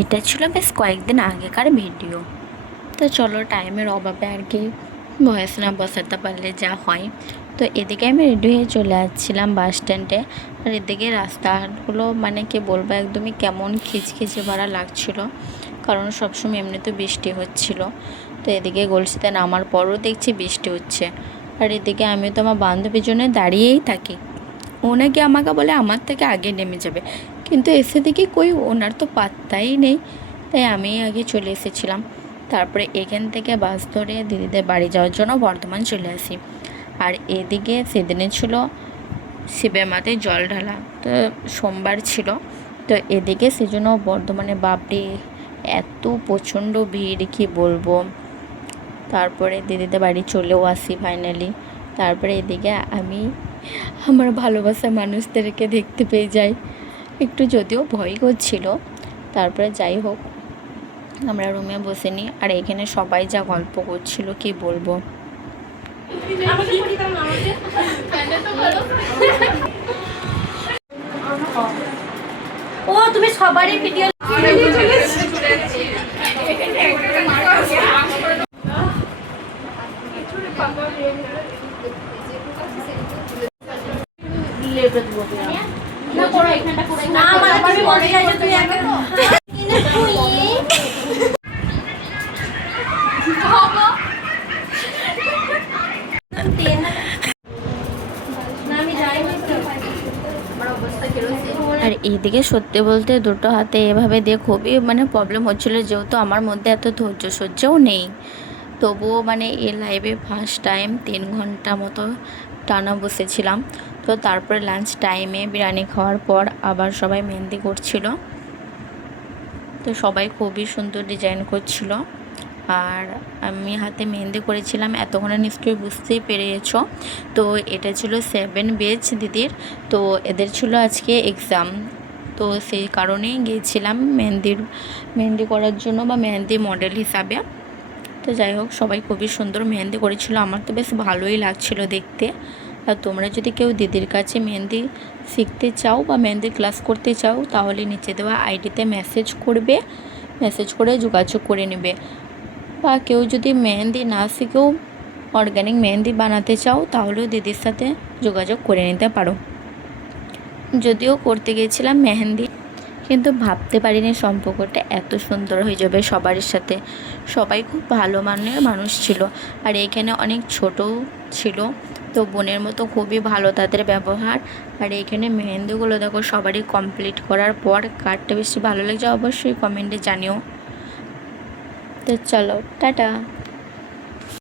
এটা ছিল বেশ কয়েকদিন আগেকার ভিডিও। তো চলো, টাইমের অভাবে আর কি ভয়েস না বসাতে পারলে যা হয়। তো এদিকে আমি রেডি হয়ে চলে আসছিলাম বাস স্ট্যান্ডে। আর এদিকে রাস্তাগুলো মানে কি বলবো, একদমই কেমন খিচখিচে ভরা লাগছিল, কারণ সবসময় এমনি তো বৃষ্টি হচ্ছিল। তো এদিকে গলসিতে নামার পরও দেখছি বৃষ্টি হচ্ছে। আর এদিকে আমি তো আমার বান্ধবীর জন্য দাঁড়িয়েই থাকি। ও নাকি আমাকে বলে আমার থেকে আগে নেমে যাবে, কিন্তু এসে দেখি কই ওনার তো পাত্তাই নেই। তাই আমি আগে চলে এসেছিলাম। তারপরে এখান থেকে বাস ধরে দিদিদের বাড়ি যাওয়ার জন্য বর্ধমান চলে আসি। আর এদিকে সেদিনে ছিল শিবের মাথায় জল ঢালা, তো সোমবার ছিল। তো এদিকে সেজন্য বর্ধমানে বাপরে এত প্রচণ্ড ভিড় কি বলবো। তারপরে দিদিদের বাড়ি চলেও আসি ফাইনালি। তারপরে এদিকে আমি আমার ভালোবাসার মানুষদেরকে দেখতে পেয়ে যাই। একটু যদিও ভয় করছিল, তারপরে যাই হোক আমরা রুমে বসে নিই। আর এখানে সবাই যা গল্প করছিল কি বলবো। ও তুমি সবারই ভিডিও না করো, এখানটা করে না মানে তুমি বলে যাই যে তুমি একবার আর এইদিকে সত্যি বলতে দুটো হাতে এভাবে দিয়ে খুবই মানে প্রবলেম হচ্ছিলো, যেহেতু আমার মধ্যে এত ধৈর্য সহ্যও নেই। তবুও মানে এই লাইভে ফার্স্ট টাইম 3 ঘন্টা মতো টানা বসেছিলাম। তো তারপরে লাঞ্চ টাইমে বিরিয়ানি খাওয়ার পর আবার সবাই মেহেন্দি করছিল। তো সবাই খুবই সুন্দর ডিজাইন করছিল। আর আমি হাতে মেহেন্দি করেছিলাম, এতক্ষণে নিশ্চয়ই বুঝতেই পেরেছো। তো এটা ছিল 7 বেচ দিদির। তো এদের ছিল আজকে এক্সাম, তো সেই কারণেই গিয়েছিলাম মেহেন্দি করার জন্য, বা মেহেন্দি মডেল হিসাবে। তো যাই হোক, সবাই খুবই সুন্দর মেহেন্দি করেছিল, আমার তো বেশ ভালোই লাগছিল দেখতে। আর তোমরা যদি কেউ দিদির কাছে মেহেন্দি শিখতে চাও বা মেহেন্দি ক্লাস করতে চাও, তাহলে নিচে দেওয়া আইডিতে মেসেজ করবে, মেসেজ করে যোগাযোগ করে নেবে। বা কেউ যদি মেহেন্দি না শিখেও অর্গানিক মেহেন্দি বানাতে চাও, তাহলেও দিদির সাথে যোগাযোগ করে নিতে পারো। যদিও করতে গিয়েছিলাম মেহেন্দি, কিন্তু ভাবতে পারিনি সম্পর্কটা এত সুন্দর হয়ে যাবে সবার সাথে। সবাই খুব ভালো মানের মানুষ ছিল। আর এইখানে অনেক ছোটও ছিল, তো বোনের মতো খুবই ভালো তাদের ব্যবহার। আর এইখানে মেহেন্দিগুলো দেখো সবারই কমপ্লিট করার পর কারটা বেশি ভালো লাগছে অবশ্যই কমেন্টে জানিও। তো চলো, টাটা।